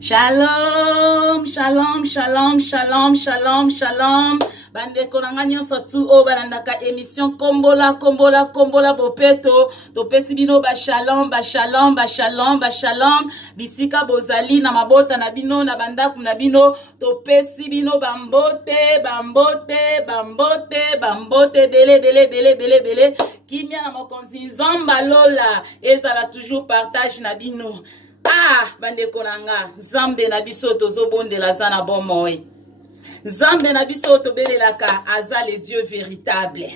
Shalom, shalom, shalom, shalom, shalom, shalom. Bande konanga nyonso tu o banandaka émission kombola kombola kombola bopeto to pesi bino ba shalom ba shalom ba shalom ba shalom bisika bozali na mabota na bino na bandaku na bino to pesi bino bambote bambote bambote bambote bele kimia na mokonzi nzamba lola ezala toujours partage na bino. Ah, bande konanga Zambe na biso tozobondela za na bon moy. Zambe na biso tobelelaka aza le Dieu véritable.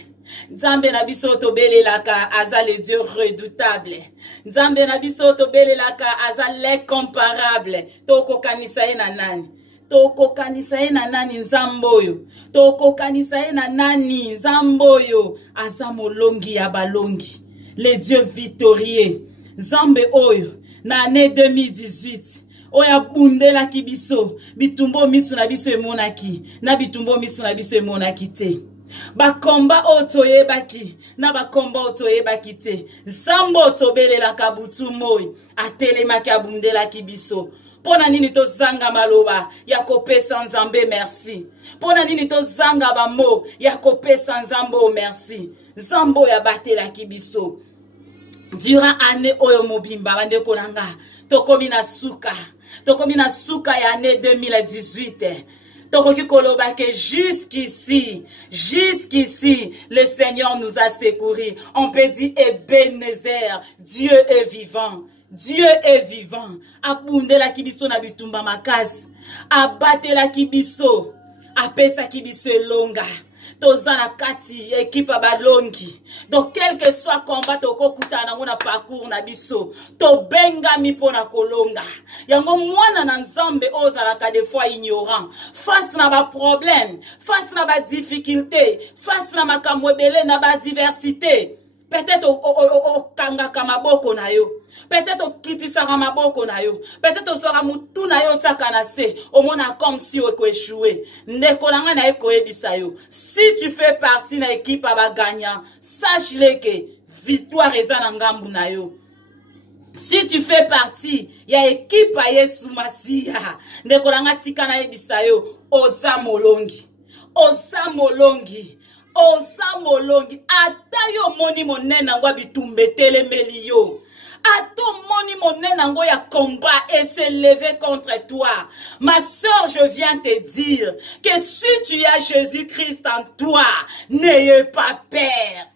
Zambe na biso tobelelaka aza le Dieu redoutable. Zambe na biso tobelelaka aza l'incomparable. Tokokanisa ye na nani? Tokokanisa ye na nani nzamboyo? Tokokanisa ye na nani nzamboyo? Aza molongi ya balongi. Le Dieu victorieux. Zambe oyo na année 2018. Oya bundela kibiso bitumbo misu na biso emonaki na bitumbo misu na biso emonaki te bakomba otoye baki na bakomba otoye baki te zambo tobelela kabutu moi atelemaki abundela kibiso pona nini to zanga maloba ya kopesa nzambe merci pona nini to zanga ba mo ya kopesa nzambo merci zambo ya batela kibiso dira ane oyo mobimba bande konanga tokomi na suka ya année 2018 tokoki koloba que jusqu'ici le Seigneur nous a secourus. On peut dire Ebenezer, Dieu est vivant. Dieu est vivant. Abundela kibiso na bitumba makasi. Abatela kibiso. Apesa kibiso longa. Tozana kati équipe balongi. Donc quel que soit combat toko kutana ngona parcours na biso to benga mi pona kolonga yango mwana na nzambe ozala ka des fois ignorant face na ba problème face na ba difficulté face na makambo ebele na ba diversité. Peut-être au kanga kamaboko na yo. Peut-être au kitisa kamaboko na yo. Peut-être au sora mutu na yo takanase. Au mona comme si o échoué. Ndekolanga na eko ebisa yo. Si tu fais partie na équipe aba gagnant, sache-le que victoire eza na ngambu na yo. Si tu fais partie ya équipe a Yesu Masiya, ndekolanga tika na ebisa yo oza molongi. Oza molongi. Osa molongi ata yo moni monena ngwa bitumbe telemeli yo ato moni monena ngo ya combat et se lever contre toi. Ma sœur, je viens te dire que si tu as Jésus-Christ en toi, n'ayez pas peur.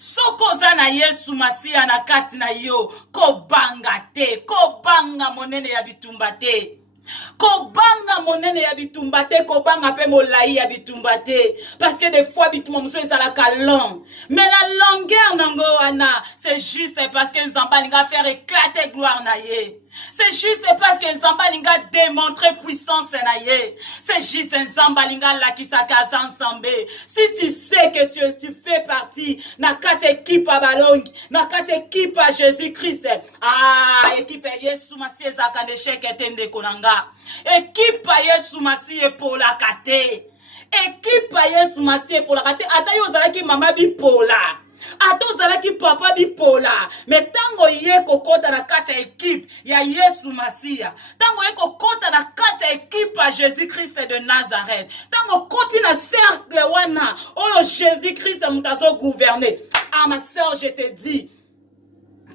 Soko zana Yesu Masiya na kati na yo kobanga te, kobanga monene ya bitumba te. Kobanga monene ya bitumbate, kobanga pe molai ya bitumbate. Parce que des fois bitumba muso ezalaka long. Mais la longueur nango wana, c'est juste parce que Nzamba linga faire éclater gloire na ye. C'est juste parce que Nzamba linga démontrer puissance na ye. C'est juste Nzamba linga la ki sakaza ensemble. Si tu sais que tu fais partie na quatre équipe à balong, na quatre équipe à Jésus-Christ. Ah, équipe Yesu Masiya zaka de cheke tende konanga. Équipe à Yesu Masiya pour la kate. Équipe à Yesu Masiya pour la kate. Ata yo zalaki mama bipola. Ato zalaki papa bipola. Mais tango ye kokota na kata équipe ya Yesu Masiya. Tango ye kokota na kata équipe à Jésus-Christ de Nazareth. Tango koti na cercle wana. Oh Jésus-Christ mutazo gouverner. Ah ma soeur, je te dis.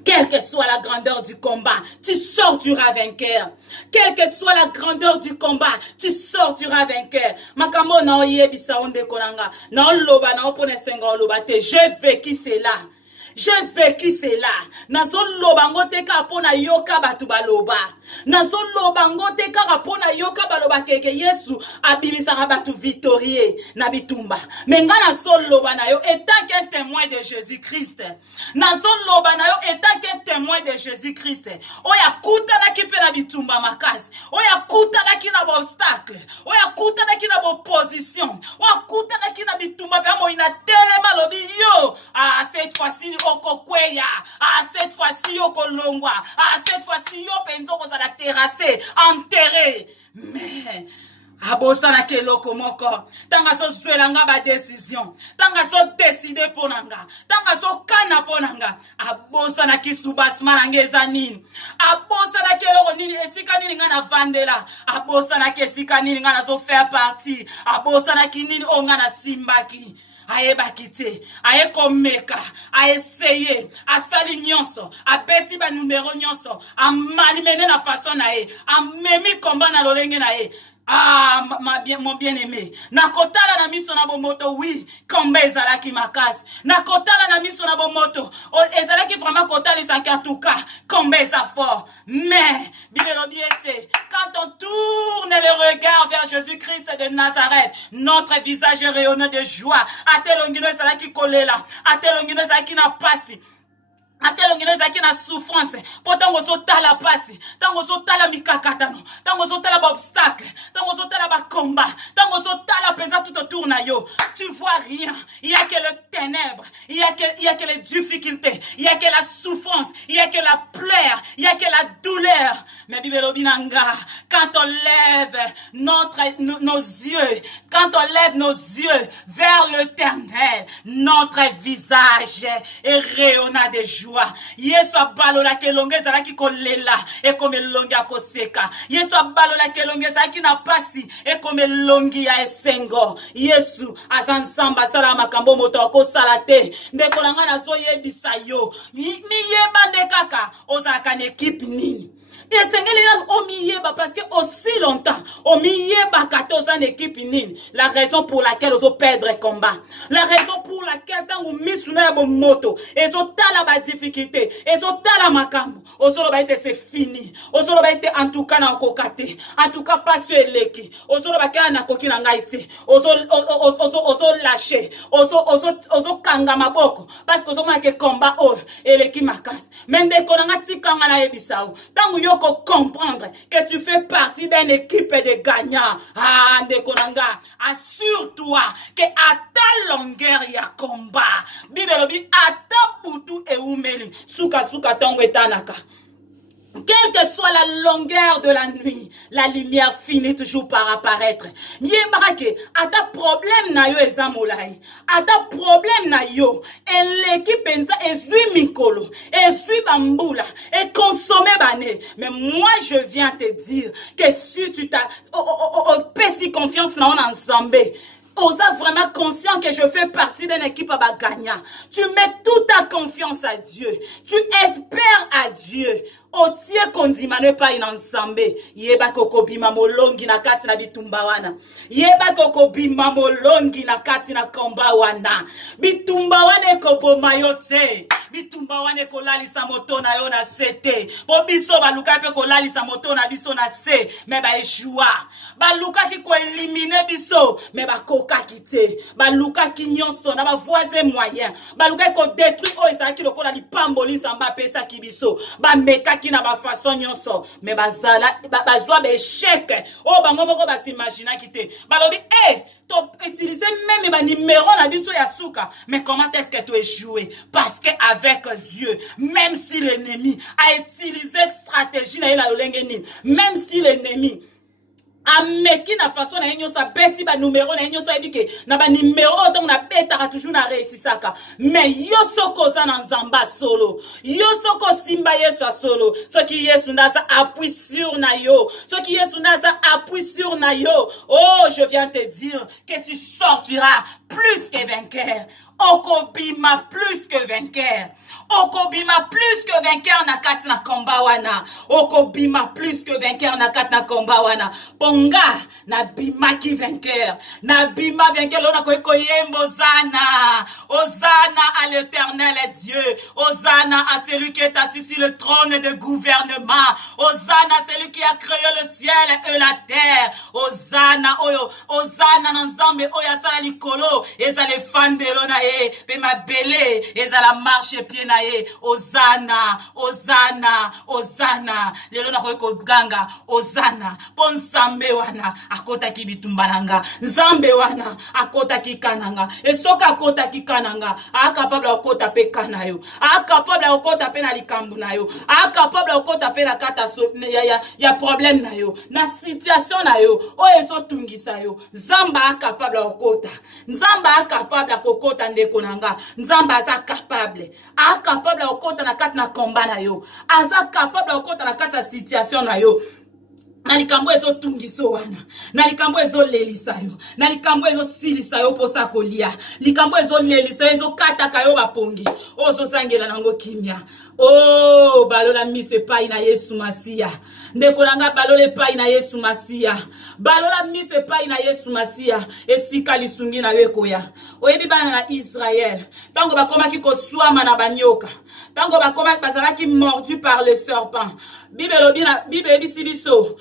Quelle que soit la grandeur du combat, tu sortiras vainqueur. Quelle que soit la grandeur du combat, tu sortiras vainqueur. Makamo na oyebisa onde konanga. Na loba na opone senga loba te. J'ai vécu cela. J'ai vécu cela. Nazo lobango teka pona yoka batu baloba. Nazo lobango teka pona yoka baloba keke Yesu abilisaka batu victorieux na bitumba. Menga nazo loba na yo étant qu'un témoin de Jésus-Christ. Nazo loba na yo étant qu'un témoin de Jésus-Christ. Oya kuta na kipe na bitumba makasi. Oya kuta na kina bo obstacle. Oya kuta na kina bo opposition. Oya kuta na kina bitumba pe mo ina telema lobi yo. Ah cette fois-ci okokweya. Ah cette fois-ci okolongwa. Ah cette fois-ci yo penzo ko za la terrasser, enterrer. Mais abosana keloko moko tanga so zwelanga ba décision tanga so décider ponanga tanga so kana ponanga abosana kisubasma nangeza nini abosana keloko nini esika nini ngana vandela abosana kesika nini ngana so faire partie abosana kinini ongana simbaki aye bakite, aye komeka, aye essayé, a sali nyonso, a beti ba numero nyonso, a manimene na façon na ye, a memi komba na lolenge na ye. Ah, mon bien-aimé. Nakotala na miso na bomoto, oui. Kombe ezalaki makasi. Nakotala na miso na bomoto. Ezalaki vraiment kotala isanki en tout cas. Kombe eza fort. Mais, bibelo biete, quand on tourne le regard vers Jésus-Christ de Nazareth, notre visage est rayonnant de joie. Atelongino ezalaki kolela. Atelongino ezalaki na pasi. Atelongino ezalaki na souffrance. Pourtant ozo tala pasi, tango ozo tala mikakatano, tango ozo tala ba obstacle, tango ozo tala ba combat, tango ozo tala penza tout autour na yo. Tu vois rien. Il y a que le ténèbre, il y a que les difficultés, il y a que la souffrance, il y a que la pleurs, il y a que la douleur. Mais bibelo binanga, quand on lève nos yeux, quand on lève nos yeux vers l'Éternel, notre visage est rayonnant de joie. Yesu abalola kelonge zalaki kolela e comme longi akoseka. Yesu abalola kelonge zalaki na pasi e comme longi ya esengo. Yesu azansamba sala makambo moto akosala te. Ndeko nanga na so yebisa yo. Mi yeba nekaka ozaka na équipe nini. Et Seigneur, parce que aussi longtemps, en équipe nini. La raison pour laquelle on perdre le combat. La raison pour laquelle on mis sur la moto. Et on a la difficulté. Et on a la makambo. On c'est fini. On en tout cas, en tout cas, pas sur l'équipe. On na koki na ngaiti. On lâché. On kanga maboko. Parce que on a que combat et l'équipe makas. Même dès qu'on a tikanga na ebisao. Tant yo comprendre que tu fais partie d'une équipe de gagnants. Ah, Ndekonanga, assure-toi que à ta longueur il y a combat. Bibelobi, à ta poutou et oumeli. Souka tongo etanaka. Quelle que soit la longueur de la nuit, la lumière finit toujours par apparaître. Yébarake, à ta problème na yo ezamolai, à ta problème na yo, et l'équipe est mikolo, et suis bamboula, et consommé bané. Mais moi je viens te dire que si tu t'as, si confiance na on ensemble. Osa vraiment conscient que je fais partie d'une équipe à gagnant. Tu mets toute ta confiance à Dieu. Tu espères à Dieu. Otie kondimane pa inensemble. Yeba koko bima molongi na kati na bitumba wana. Yeba koko bima molongi na kati na komba wana. Bitumba wana kopo mayote. Bitumba wana kolalisa moto na yo na sete. Po biso baluka pe kolalisa moto na biso na se. Me ba eshua. Baluka ki ko eliminer biso. Me ba koka kite. Baluka ki nyonso na ba voisin moyen. Baluka ko détruire o ezaki lokola li pambolisa mba pesa ki biso. Ba meka qui n'a pas façon nyonso mais bazala bazwa be échec oh bango moko ba s'imaginer kité balobi to utiliser même ba numéro na biso ya suka mais comment est-ce que tu échoué parce que avec Dieu même si l'ennemi a utilisé stratégie na la lolenge nini même si l'ennemi ameki na façon na yenyo sa beti ba numéro na yenyo sa ebike na ba numéro donc na beta toujours na réussisaka mais yo soko za na nzamba solo yo soko simba yesu solo ce qui yesu ndaza appuie sur na yo ce qui yesu ndaza appuie sur na yo oh je viens te dire que tu sortiras plus que vainqueur. Okobima plus que vainqueur. Okobima plus que vainqueur na kati na komba wana. Okobima plus que vainqueur na kati na komba wana. Ponga na bima ki vainqueur. Na bima vainqueur lona koyeko yembo zana. Hosanna à l'Éternel Dieu. Hosanna à celui qui est assis sur le trône de gouvernement. Hosanna à celui qui a créé le ciel et la terre. Hosanna oyo. Hosanna na nzambe oyo asala likolo. Ezale fandelo na ye, pe mabele, ezala marche pied na ye, Ozana, Ozana, Ozana, lelo na ko ganga, Ozana, pon nzambe wana, akota ki bitumbalanga, nzambe wana, akota ki kananga, esoka akota ki kananga, akapable akota pe kanayo, akapable akota pe na likambu na yo, akapable akota pe na kata so, ya problème na yo, na situation na yo, o eso tungisa yo, nzamba akapable akota, nzamba akapable akokota ndeko nanga, nzamba aza capable akota na kata na komba na yo, aza capable akota na kata situation na yo. Nalikambo ezo tungiso wana, nalikambo ezo lelisa yo, nalikambo ezo silisa yo posa kolia, likambo ezo lelisa ezo kataka yo bapongi, ozo sangela nango kimia. Oh, balola mise pai na Yesu Masia. Ndeko nanga balole pai na Yesu Masia. Balola mise pai na Yesu Masia. Esika lisungi na wekoya. Oyebi bana na Israël. Tango bakoma ki koswama na banyoka. Tango bakoma bazalaki mordu par le serpent. Bible ebisi biso.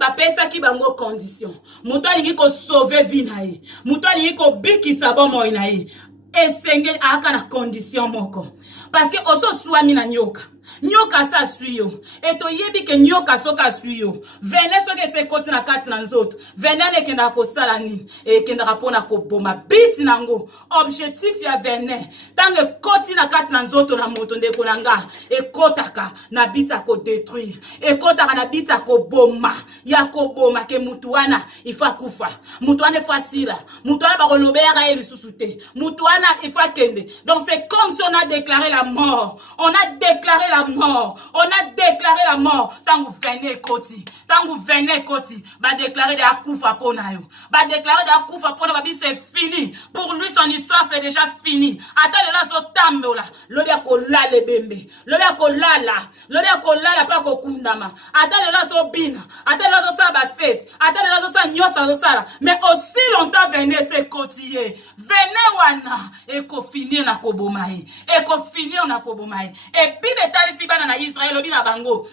Bapesa ki bango condition. Muto alingi ko sauver vie na ye. Muto alingi ko bikisa bomo na ye. Esenge aka na condition moko. Parce que oso swami na nyoka. Nyoka sa suyo. Eto yebi ke nyoka soka suyo. Vene soke se koti na kati na nzoto. Vene ne kenda ko sala ni. E kenda rapona ko boma. Biti nango. Objectif ya vene. Tange koti na kati na nzoto na moto ndeko nanga. E kotaka na bita ko détruire. E kotaka na bita ko boma. Ya ko boma ke mutuana ifa kufa. Mutuana fasila. Mutuana bakolobera e lisusuté. Mutuana ifa kende. Donc c'est comme si on a déclaré la mort. On a déclaré la mort. On a déclaré la mort. Tant vous venez koti. Tant vous venez koti. Ba déclarer de akufa ponayo. Ba déclarer de akufa ponayo. C'est fini. Pour lui, son histoire, c'est déjà fini. Attends, là, so tambola. Le bien ko la le bembe. Le bien ko la la. Le bien ko la la pas ko kundama. Attends, là, so bina. Attends, là, so sa ba fête. Attends, là, so sa nyosa so sala. Mais aussi longtemps, venez se kotier. Venez wana. Et ko finir na kobomae. Et ko finir na kobomae. Et puis, si bana na Israël obi na bango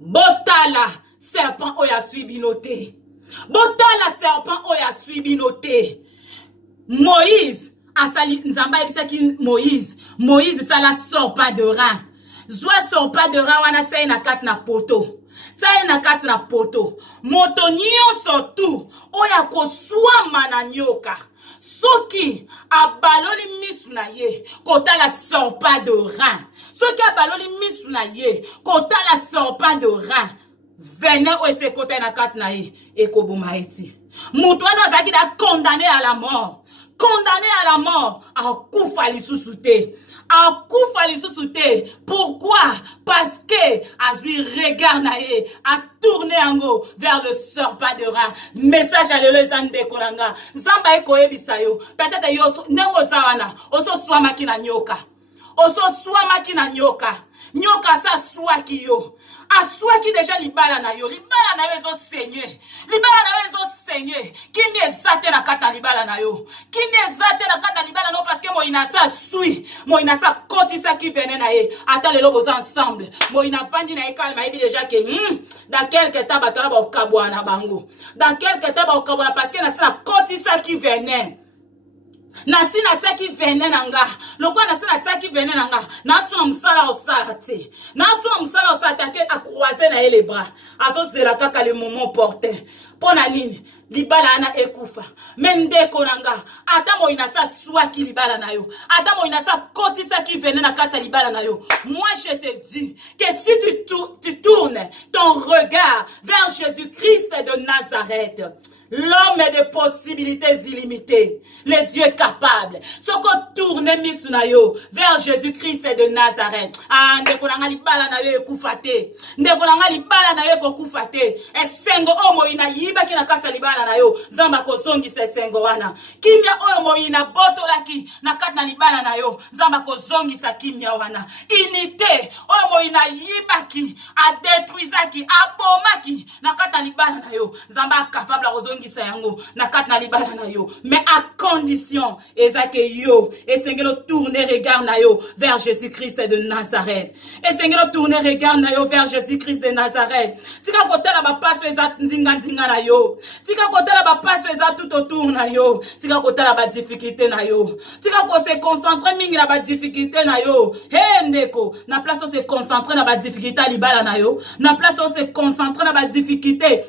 botala serpent oya suivi noté botala serpent oya suivi noté Moïse asali nzamba ebisa ki Moïse ça la sort pas de rein zwa sort pas de rein wana tsaye na kat na poto tsaye na kat na poto moto nyonso tu oya koswama na nyoka soki abaloli misu na ye kotala sort pas de rein soki abaloli misu na ye kotala sort pas de rein venez o ese kota na kat na ye ekoboma eti mutu wana azaki da condamné à la mort akufa lisusu te pourquoi parce que azui regard na ye a tourné ango vers le serpent de rein message à lelo ezande kolanga nzamba ekoyebisa yo peut-être yo nengo zawana oso swamaki na nyoka nyoka sa swaki yo aswaki déjà libala na yo ezo saigner kimi ezate na kata libala na yo parce que moina sa sui moina sa kotisa ki vene na ye ata lelo boza ensemble moina fandi na ye kalma yebi déjà que dans quelque temps batona ba okabwa na bango dans quelque temps ba okabwa parce que na sa kotisa ki vene nasi na taki vene nanga lokwa nasi na taki vene nanga nasu na musala osala te take a croiser na les bras aso zela kaka le moment porté pona nini libala ana ekufa mendeko nanga ata moina sa swaki libala na yo ata moina sa kotisa ki vene na kata libala na yo moi je te dis que si tu tournes ton regard vers Jésus-Christ de Nazareth, l'homme est de possibilités illimitées. Le Dieu capable. Ce qu'on tourne misunayo vers Jésus-Christ de Nazareth. Ah, ndekolanga libala na yo ekufate. Ndekolanga libala na yo ekufate. Esengo omo ina yiba kina kata libala na yo. Zamba kozongi se sengo wana. Kimia omo ina boto laki na kata na libala na yo. Zamba kozongi sa kimia wana. Inite omo ina yiba ki a détruisaki a bomaki na kati na libala na yo nzamba capable kozongisa yango na kati na libala na yo mais à condition ezake yo esengelo tourner regard na yo vers Jésus-Christ de Nazareth esengelo tourner regard na yo vers Jésus-Christ de Nazareth tika kotala ba passe eza nzinga na yo tika kotala ba passe eza tout autour na yo tika kotala ba difficulté na yo tika ko se concentrer mingi na ba difficulté na yo he ndeko na place on se concentrer na ba difficulté libala na yo na place on se concentrer na ba difficulté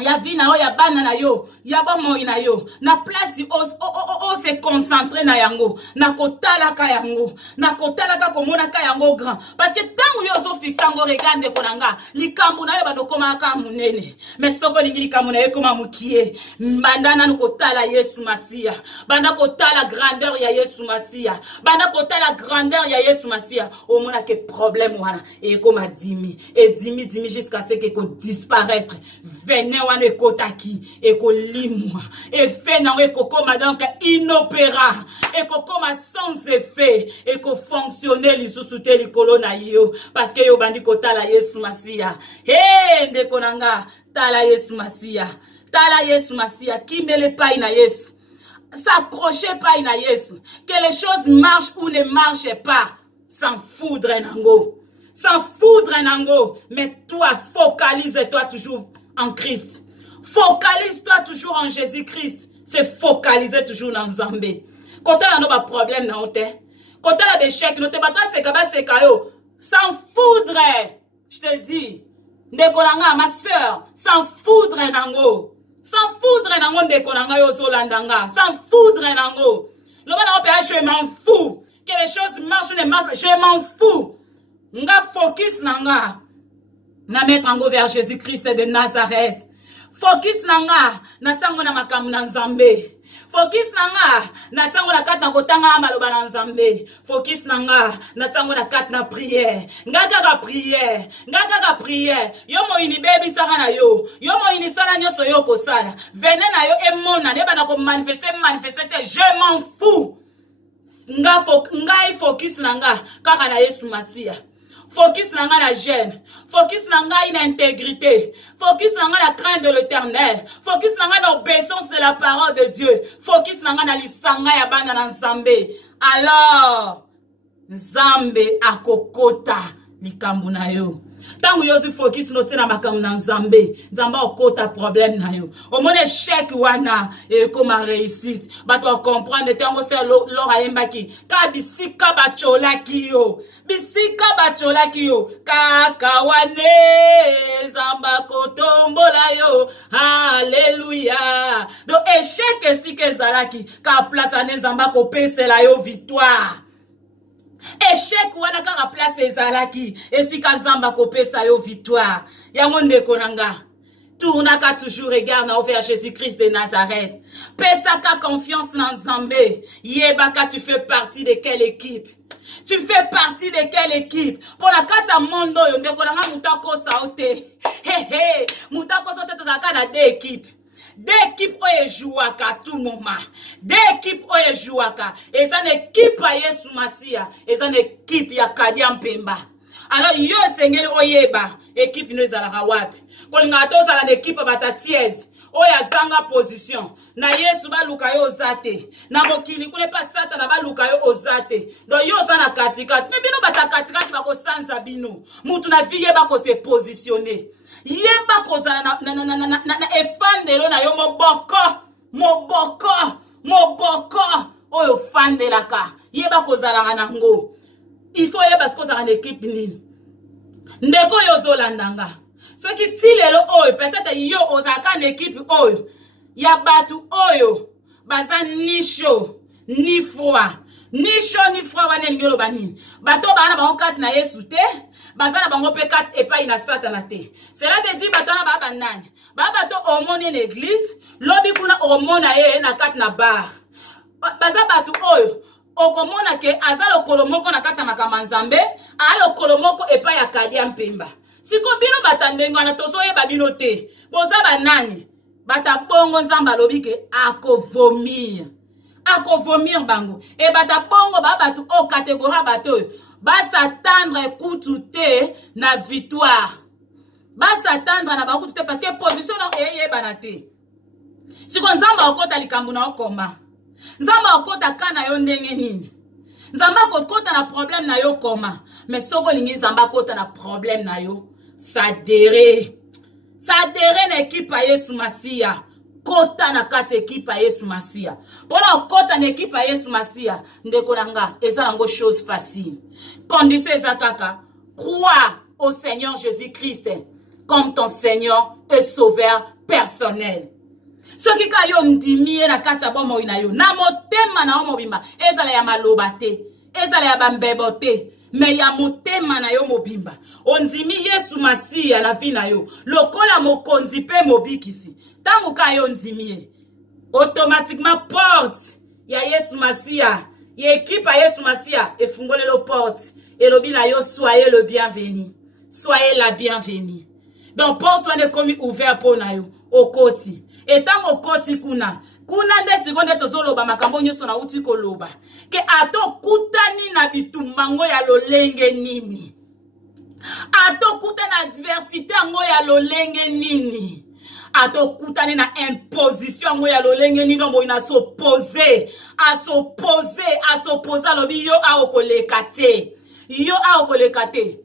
ya vie na yo ya bana na yo ya bomoi na yo na place o se concentrer na yango na kotala ka yango na kotala ka komona ka yango grand parce que tango yo so fixe ngo regarde konanga likambu na yo bando koma ka munene mais soko lingi likambu na yo koma mukie bandana no kotala Yesu Masia banda kotala grandeur ya Yesu Masia banda kotala grandeur ya Yesu Masia au mona ke problème wana et comme dimi jusqu'à ce que ko disparaître venez wana ekotaki ekolimwa effet na ekokoma donc inopérant ekokoma sans effet ekofonctionner lisusu te likolo na yo parce que yo bandi kotala Yesu Masia ndeko nanga tala Yesu Masia kimele pai na Yesu s'accrocher pai na Yesu que les choses marchent ou ne marchent pas sans foudre nango mais toi focalise-toi toujours en Christ. Focalise-toi toujours en Jésus-Christ. C'est focaliser toujours dans Zambé. Quand on a un problème, quand on a des chèques, sans foudre, je te dis, ma soeur, sans foudre nango. Sans foudre nango ndekolanga yo zolandanga. Sans foudre nango. Je m'en fous. Que les choses marchent ou ne marchent pas. Je m'en fous. Nga focus nanga. Na mettre en vers Jésus-Christ de Nazareth. Focus nanga na tango na makamu na Nzambe. Focus nanga na tango na kata kotanga maloba na Nzambe. Focus nanga na tango na kata na prière. Ngaka prière. Yo mo ini baby sara na yo. Yo mo ini sala nyoso yo ko sala. Venez na yo emona ne bana ko manifester. Je m'en fous. Nga focus nanga kaka na Yesu Masia. Focus nanga la gêne. Focus nanga une intégrité. Focus nanga la crainte de l'Éternel. Focus nanga l'obéissance de la parole de Dieu. Focus nanga na lisanga ya bana na Nzambe. Alors, Nzambe akokota likambu na yo. Tango yo si focus note na makambu na Nzambe. Nzamba okota problème na yo. Au moins échec wana et comme réussite. Ba to comprendre tango c'est l'ora yembaki. Ka bisika bachola kiyo. Kaka wane Zamba kotombola yo. Alléluia. Donc échec si ke zalaki. Ka place ane Zamba ko pese la yo victoire. Échec wana kaka place ezalaki esika Nzamba kopesa yo victoire yango ndeko nanga tournaka toujours regard na vers Jésus-Christ de Nazareth pesaka confiance na Nzambe yebaka tu fais partie de quelle équipe pour la kata mondo yo ndeko nanga mutako saute mutako saute tozaka na deux équipes. Deux équipes oye jouaka tout moment. Deux équipes oye jouaka. Et ça une équipe à Yesu Masia. Et ça une équipe ya Kadia Mpemba. Alors yo sengeli oyeba équipe no ezalaka wapi. Kolinga to zala l'équipe bata tiède. Oya zanga position. Na Yesu baluka yo ozate. Na mokili kule pa sata na baluka yo ozate. Donc yo zana katikati. Mais bino bata katikati bako sanza bino. Mutu na vie bako se positionner. Yeba kozala na efandelo na yo moboko oyo fandelaka yeba kozala nango il faut yeba kozala na équipe nini ndeko yo zolandanga soki tilelo oyo peut-être yo ozaka na équipe oyo ya batu oyo baza nisho ni froid wana ngelo banini bato bana bango kat na Yesu te bazana bango pe kat epai na Satana te cela veut dire bato na baba nani baba to omone l'église lobi kuna omona ye na kat na bar baza bato oyo okomona ke azalo kolomoko na kata makama Nzambe alo kolomoko epai ya Kadia Mpemba siko bino batandengo na tozo ye babino te boza banani bata bongo Nzamba lobi ke akovomir bango et bata bongo ba batu o catégorie bato ba s'attendre kutu te na victoire s'attendre na bakutu te parce que position na eye banate. Si kon nzamba okota likambo na okoma. Nzamba okota kana yo ndenge nini. Nzamba okota na problème na yo koma. Mais soko lingi nzamba okota na problème na yo. Ça déré na équipe à Yesu Masia. Kota na kati équipe à Yesu Masia. Pona kota na équipe à Yesu Masia. Ndeko nanga eza nango chose facile. Condition eza kaka. Crois au Seigneur Jésus-Christ comme ton Seigneur et Sauveur personnel. Ce qui ka yo ndimi na kati ya bomo ina yo. Na motema na mobimba. Ezala ya maloba te. Ezala ya bambebo te. Mais ya motema na yo mobimba. Ondimi Yesu Masia na vie na yo. Lokola mokonzi pe mobikisi. Tango ka yo ndimi. Automatiquement porte ya Yesu Masia. Ya équipe à Yesu Masia. Et fungole lo porte. Et lobi na yo soyez le bienvenu. Soyez la bienvenue. Donc porte wane komi ouvert pour na yo. Okoti. Et tant okoti kuna. Kuna nde seconde tozoloba makambo nyoso na uti koloba. Ke ato kutani na bitumbango ya lolenge nini. Ato kutana diversité ngo ya lolenge nini. Ato kutani na imposition ngo ya lolenge nini no ina s'opposer. A s'opposer lobi yo a okolekate. Yo a okolekate.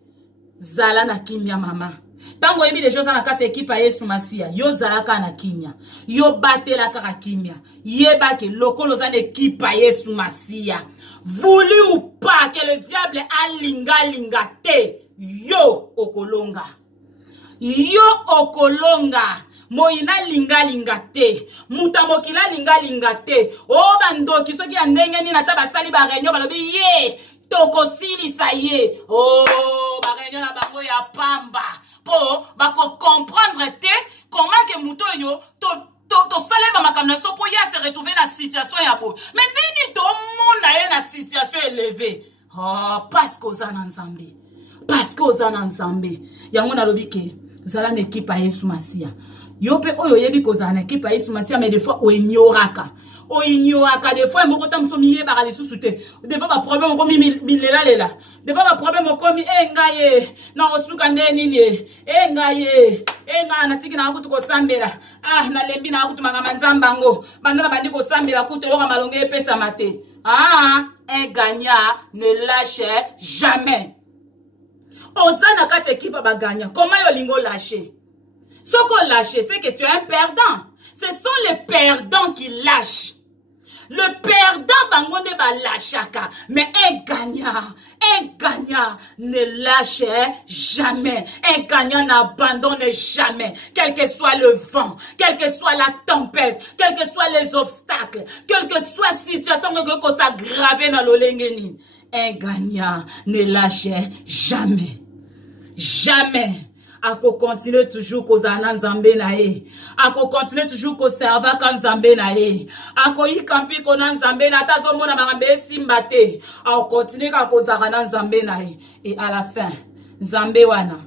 Zala na kimia mama. Tango yebi de choses na kati équipe à Yesu Masia. Yo zalaka na kimia. Yo batela kaka kimia. Yeba ke lokolo za équipe à Yesu Masia. Voulu ou pas que le diable a linga te. Yo okolonga. Yo okolonga. Moina linga te. Mutamokila linga te. O bando ki soki ya ndenge ni na taba sali ba réunion balobi ye. Tokosili sa ye. Oh, ba réunion na bango ya pamba. Po bako comprendre te comment que muto yo to saleba makamna so po ya se retrouver na situation ya bo. Mais nini to mona ye na situation élevée. Oh, parce que ozana nzambe. Parce que ozana nzambe. Yango na lobike zala na équipe à Yesu Masia. Yo pe oyo yebi kozana na équipe à Yesu Masia mais des fois o ignoraka. O ignoraka des fois moko tam so miye ba lisusu te. Des fois ba problème ko mi lela. Des fois ba problème ko mi ngaye na osuka ndeni ni. Ngaye. Nga na tiki na akutu ko sambela. Ah na lembi na akutu mangama nzambango. Bandana bandi ko sambela kuto loka malonge epesa mate. Ah, un gagnant ne lâche jamais. Ozana kate équipe ba gagnant. Comment yo lingo lâcher? Ce qu'on lâche, c'est que tu es un perdant. Ce sont les perdants qui lâchent. Le perdant, bangonde ba lâchaka. Mais un gagnant ne lâche jamais. Un gagnant n'abandonne jamais. Quel que soit le vent, quelle que soit la tempête, quels que soient les obstacles, quelle que soit la situation que ça grave dans l'olengeni. Un gagnant ne lâche jamais. Jamais. Ako continue toujours ko zana nzambe na ye. Ako continue toujours ko serva kan nzambe na ye. Ako yi kampi ko na nzambe na ta zo mona makambe simba te. Ako continue ka ko zaka na nzambe na ye. Et à la fin, nzambe wana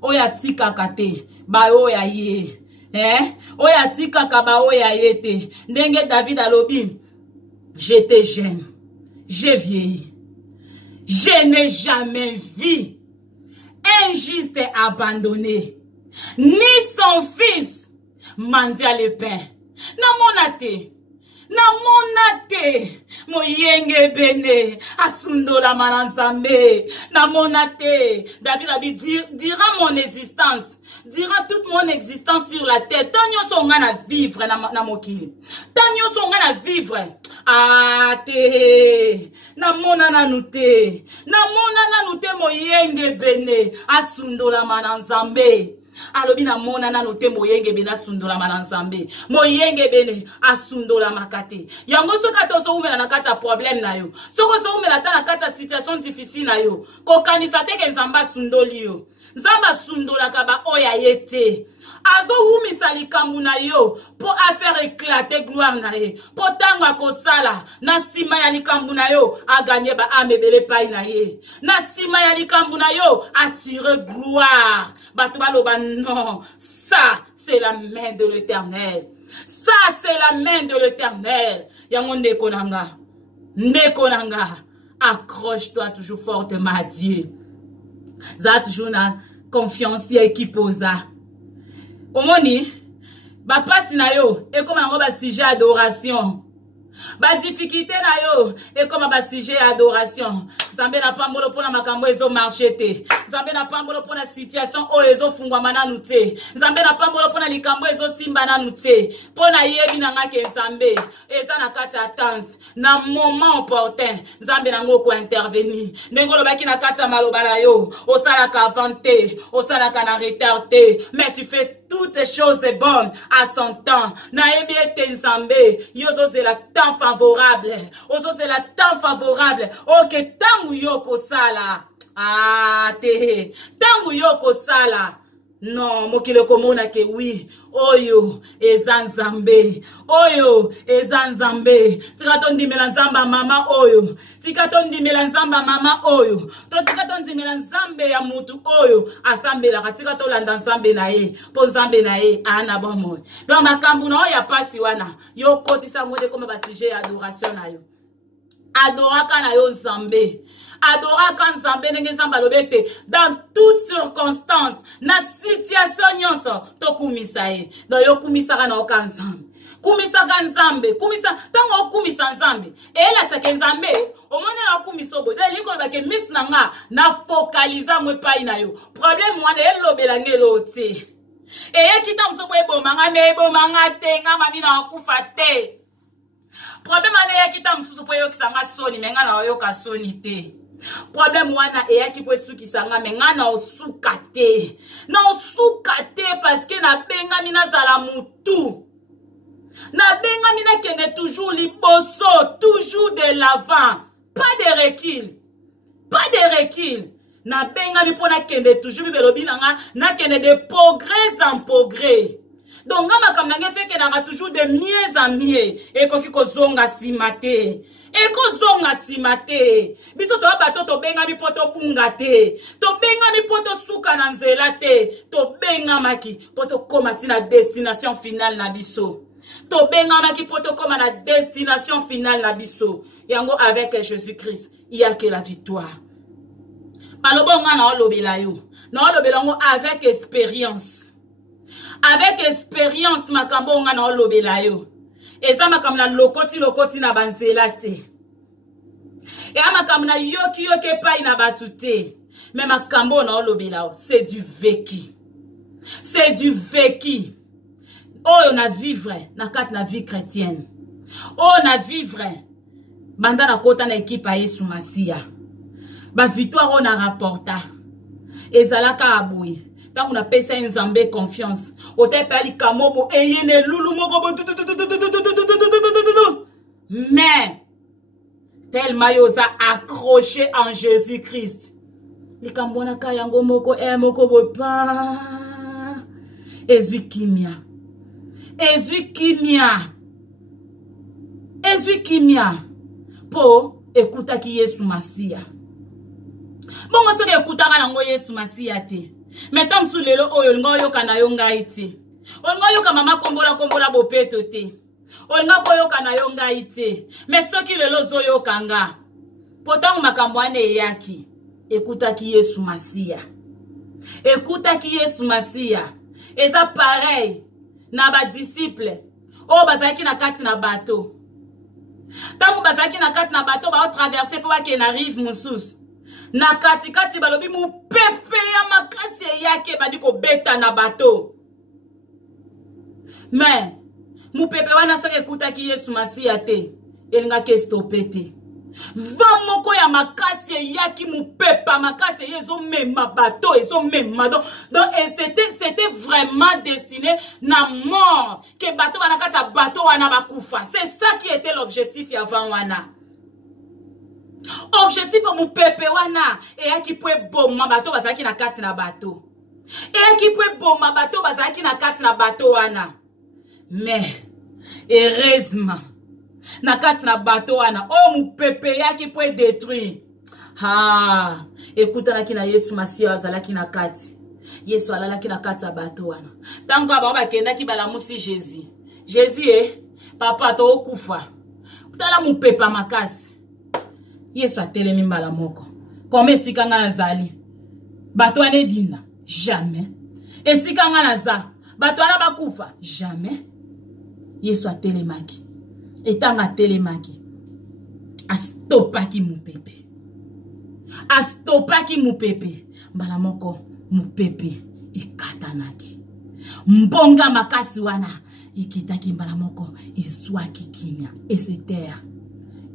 oya tika kate ba oya ye. Oya tika ka ba oya ye te. Ndenge David alobi, j'étais jeune, j'ai vieilli. Je n'ai jamais vu injuste et abandonné, ni son fils mendiant le pain. Na monate, moyenge bene, asundola mananzambe, na monate, David a dit, dira mon existence, dira toute mon existence sur la terre, tanyo songana vivre na mokili, tanyo songana vivre, te, na mona nanute moyenge bene, asundola mananzambe. Alobi na mona na note moyenge bena sundola mananzambe. Moyenge bene asundola makate. Yango soka tozo umela na kata problème na yo. Soko so umela ta na kata situation difficile na yo. Ko kanisa te ke nzamba sundoli yo. Nzamba sundola kaba oya yete. Azo umisa likambu na yo po a faire éclater gloire na ye. Po tangwa ko sala na sima ya likambu na yo a gagner ba amebele pai na ye. Na sima ya likambu na yo a tirer gloire. Bato baloba non, ça c'est la main de l'Éternel. Ça c'est la main de l'Éternel. Yango ndekonanga. Accroche-toi toujours fortement à Dieu. Ça toujours na confiance qui posa. Omoni, ba passe na yo, et comme on va sujet adoration. Ba difficulté na yo, et comme ba sujet adoration. Zambe na pambolo pona makambo ezo marchete. Zambe na pambolo pona situation o ezo fungwa mananu te. Zambe na pambolo pona likambo ezo simba nanu te. Pona yebi na ngake Zambe. Eza na kati attente. Na moment opportun. Zambe na ngoko intervenir. Nengolo baki na kati maloba na yo. Osala ka vanter. Osala ka na retardé. Mais tu fais toutes les choses bonnes à son temps. Na yebi ete Nzambe. Yozo c'est la temps favorable. Ozo c'est la temps favorable. Ok, tangu yoko sala. Ah, te. Tangu yoko sala. Non, mokile komona ke oui. Oyo, ezanzambe. Oyo, ezanzambe. Tikaton di melanzamba mama oyo. Tikaton di melanzamba mama oyo. Tikaton di melanzambe ya mutu oyo. Asambe la tikaton landa nzambe na ye. Po nzambe na ye. Ana bomo. Dans ma kambuna ya pasi wana. Yo kotisa mwede koma ba sujet adoration na yo. Adoraka na yo Nzambe. Adoraka Nzambe nenge Nzamba lobete. Dans toutes circonstances, na situation nyonso, to kumisa ye. Do yo kumisa na oka Nzambe. Kumisa ka Nzambe. Kumisa, tango kumisa Nzambe. E la tsake Nzambe, omone la kumiso bo. De liko bake mis na nga, na focaliza mwe pai na yo. Problème wana e lobela ngelo te. E kita msobo ebo manga me ebo manga te, nga mamina wakufa te. Problème wana ya kita msusu po yo kisanga soni menga na yo ka soni te. Problème wana ya ki po su kisanga menga na osuka te. Na osuka te parce que na benga mina zala mutu. Na benga mina kene toujours liboso, toujours de l'avant, pas de recul. Pas de recul. Na benga mi pona kende toujours bibelobi nanga na kene de progrès en progrès. Donc, on fait que nous toujours de mieux en mieux. Et qu'on fait zonga simate. Et qu'on zonga simate. Biso to bato to benga mi poto bungate. To benga mi poto suka na nzela te. To benga maki poto komati na destination finale na biso. To benga maki poto koma na destination finale na biso. Yango avec Jésus-Christ, il y a que la victoire. Malobonga na olobela yo. Na olobela ngo avec expérience. Avec expérience makambo nga na olobela yo. Eza makambo na lokoti na banzela te. E makambo na yoki pai na batute. Mais makambo na olobela yo, c'est du vécu. C'est du vécu. Oh na vivre na kat na vie chrétienne. Oh na vivre banda na kota na équipe a Yesu Masia. Ba victoire on a rapporta. Ezalaka aboui. Tant qu'on a payé Nzambe confiance, au tepali kamobo eyene lulu moko mais tellement yosa accroché en Jésus-Christ. Les kambona kayango moko moko bopa. Ezui kimia. Ezui kimia. Ezui kimia. Po écouta ki Yesu Masia. Bon on se écouta nango Yesu Masia te. Metam sous lelo oyo ngo yoka na yo ngai te. Ongo yoka mama kombola bopeto te. Ongo koyoka na yo ngai te. Mais soki lelo zo yoka nga. Potangu makambo ane yaki. Écoute ki Yesu Masia. Écoute ki Yesu Masia. Eza pareil na ba disciple. O bazaki na kati na bateau. Tangu bazaki na kati na bateau ba traverser pour que na rive mususu. Na kati balobi mu pepe ya makasi yake badiko beta na bateau. Mais mu pepe wana soki ekuta ki Yesu Masia te, elinga ke stopete. Va moko ya makasi yaki mu pepa makasi yezo mema bateau, ezo mema donc c'était vraiment destiné na mort que bateau wana kata bateau wana bakufa. C'est ça qui était l'objectif avant wana. Objectif mu pepe wana eyaki po eboma bateau bazaki na kati na bateau. Eyaki po eboma bateau bazaki na kati na bateau wana. Mais heureusement na kati na bateau wana o mu pepe yaki po détruire. Ah, écoute na kina Yesu Masia azalaki na kati. Yesu alalaki na kati ya bateau wana. Tango ba bakendaki balamusi Jésus. Jésus papa to okufa. Utala mu pepe makasi. Yesu atelemi mbala moko. Kome sikanga nazali. Bato ane dinda. Jamais. Esikanga naza. bato wana bakufa jamais. Yesu atelemaki etanga atelemaki astopaki mupepe, astopaki mupepe, mbala moko mupepe ekatanaki, mbonga makasi wana ikitaki mbala moko izwaki kimia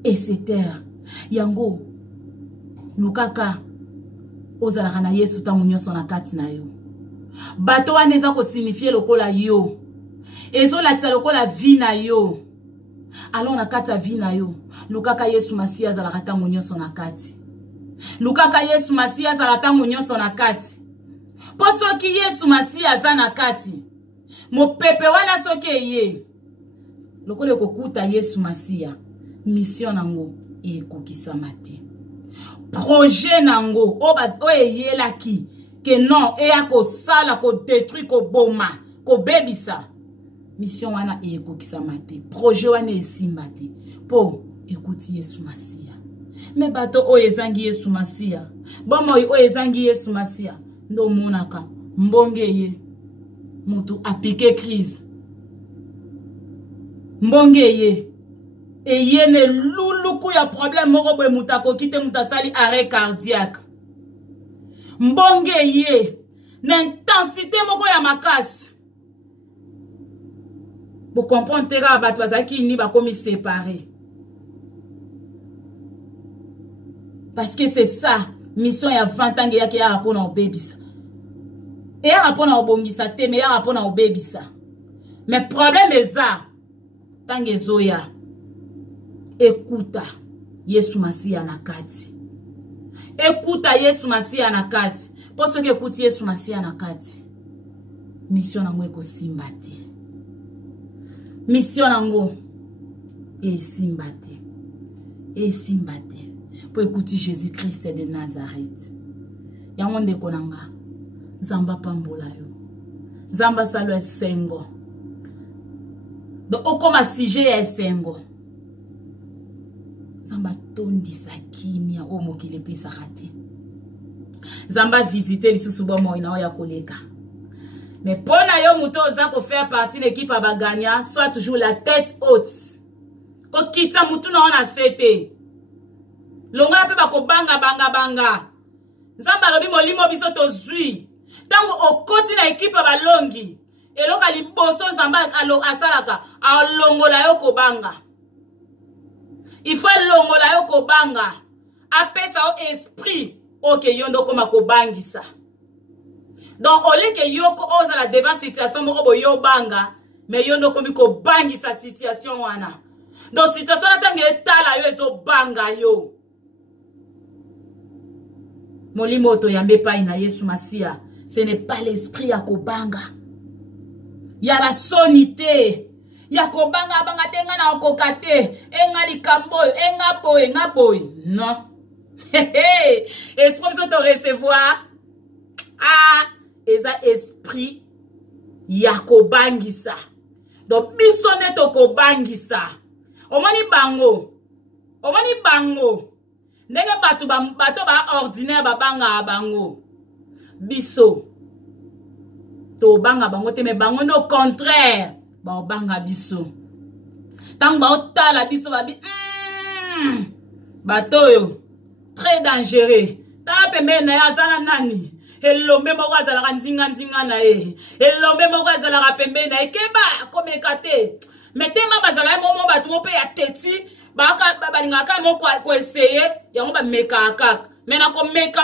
eseter yango lukaka ozalaka na Yesu tangu nyonso na kati na yo. Bato wana eza ko signifie lokola yo, ezolakisa lokola vie na yo. Alors na kati ya vie na yo lukaka Yesu Masiya azalaka tangu nyonso na kati, lukaka Yesu Masiya azalaka tangu nyonso na kati. Po soki Yesu Masiya aza na kati, mopepe wana soki eye lokola kokuta Yesu Masiya, mission nango ekokisama te. Projet nango o eyelaki que non eya kosala ko détruire ko boma ko bebisa, mission wana ekokisama te, projet wana esimba te po ekuti Yesu Masiya. Me bato o ezangi Yesu Masiya, bomo o ezangi Yesu Masiya, ndo monaka mbonge ye mutu apike crise, mbonge ye eyene luluku ya problème moko boye mutako kite mutasali arrêt cardiaque, mbonge ye na intensité moko ya makasi. Pour comprendre tera bato bazaki ni bakomi séparé, parce que c'est ça mission ya 20 ans yake ya rapona obebisa. Et ya rapona obongisa te, mais ya rapona obebisa. Mais problème eza tange zoya ekuta Yesu Masiya na kati, ekuta Yesu Masiya na kati. Po soki ekuti Yesu Masiya na kati, mission nango ekosimba te, mission nango esimba te, esimba te. Po ekuti Jésus Christ de Nazareth. Yango ndeko nanga, Zamba pambola yo, Zamba salo esengo, do okoma sujet ya esengo. Zamba tondisa kimia o mokili pesa rate. Zamba visiter lisusu bomo ina ya koleka. Mais pona yo muto oza ko faire partie de l'équipe à baganya, soit toujours la tête haute. Ko kita mutu na ona sete. Longa pe ba ko banga. Zamba lobi molimo biso to zui. Tango okoti na équipe ba longi. Eloka liboso Zamba alo asalaka a longola yo ko banga. Il faut longola yo ko banga. Apesa o esprit oke yondo koma ko bangisa. Donc au lieu que yoko oza la devant situation moko yo banga, mais yondo komi ko bangisa situation wana. Donc situation na tangi etala yo ezo banga yo. Molimo to yambe pa ina Yesu Masiya, ce n'est pas l'esprit ya ko banga. Ya la sonité. Ya ko banga tenga na okokate, enga likamboyo, enga boy. Non. Esprit biso to recevoir. Ah, eza esprit ya ko bangisa. Donc biso neto ko bangisa. Omoni bango. Ndenge bato ba ordinaire ba banga bango. Biso to banga bango te, mais bango no contraire. Ba banga biso. Tang ba otala biso ba bi bato yo très dangereux. Ta pembe na ya zana nani? Elombe moko azalaka nzinga na ye. Elombe moko azalaka pembe na ye keba komekate. Metema bazala momo batu mo pe ya teti ba balingaka mo ko essayer yango ba meka kaka. Mena ko meka